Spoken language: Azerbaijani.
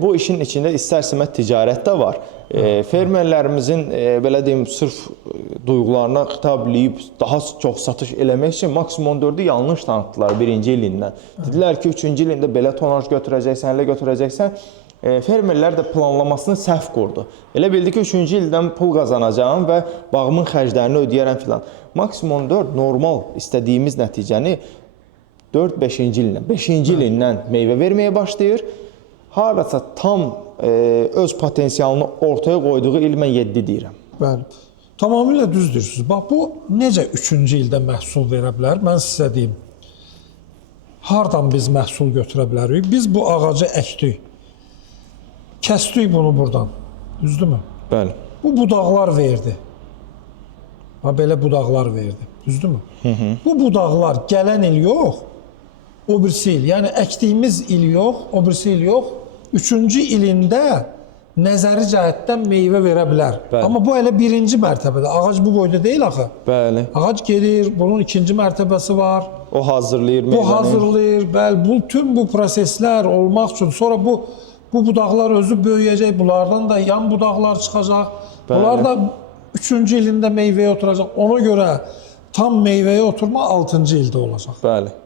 Bu işin içində istər-istəməz ticarət də var. Fermerlərimizin belə deyim, sırf duyğularına xitab eləyib daha çox satış eləmək üçün maksimum 4-ü yanlış tanıtdılar birinci ilindən. Dedilər ki, 3-cü ilində belə tonaj götürəcəksən, elə götürəcəksən. Fermerlər də planlamasını səhv qurdu. Elə bildi ki, 3-cü ildən pul qazanacağım və bağımın xərclərini ödəyərəm filan. Maksimum 4 normal istədiyimiz nəticəni 4-5-ci ildən, 5-ci ilindən meyvə verməyə başlayır. Harasa tam öz potensialını ortaya qoyduğu il mən 7 deyirəm. Bəli. Tamamilə düz deyirsiniz. Bax, bu necə 3-cü ildə məhsul verə bilər? Mən sizə deyim. Hardan biz məhsul götürə bilərik? Biz bu ağacı əkdik. Kəsdik bunu buradan. Düzdürmü? Bəli. Bu budaqlar verdi. Ha, belə budaqlar verdi. Düzdürmü? Bu budaqlar gələn il yox, o birisi il. Yəni əkdiyimiz il yox, o birisi il yox. 3-cü ilində nəzəri cəhətdən meyvə verə bilər. Bəli. Amma bu elə birinci mərtəbədə. Ağac bu boyda deyil axı. Bəli. Ağac gedir, bunun ikinci mərtəbəsi var. O hazırlayır meyvəni. Bu hazırlayır, bəli. Bütün bu proseslər olmaq üçün sonra bu budaqlar özü böyüyəcək. Bunlardan da yan budaqlar çıxacaq. Bəli. Bunlar da 3-cü ilində meyvəyə oturacaq. Ona görə tam meyvəyə oturma 6-cı ildə olacaq. Bəli.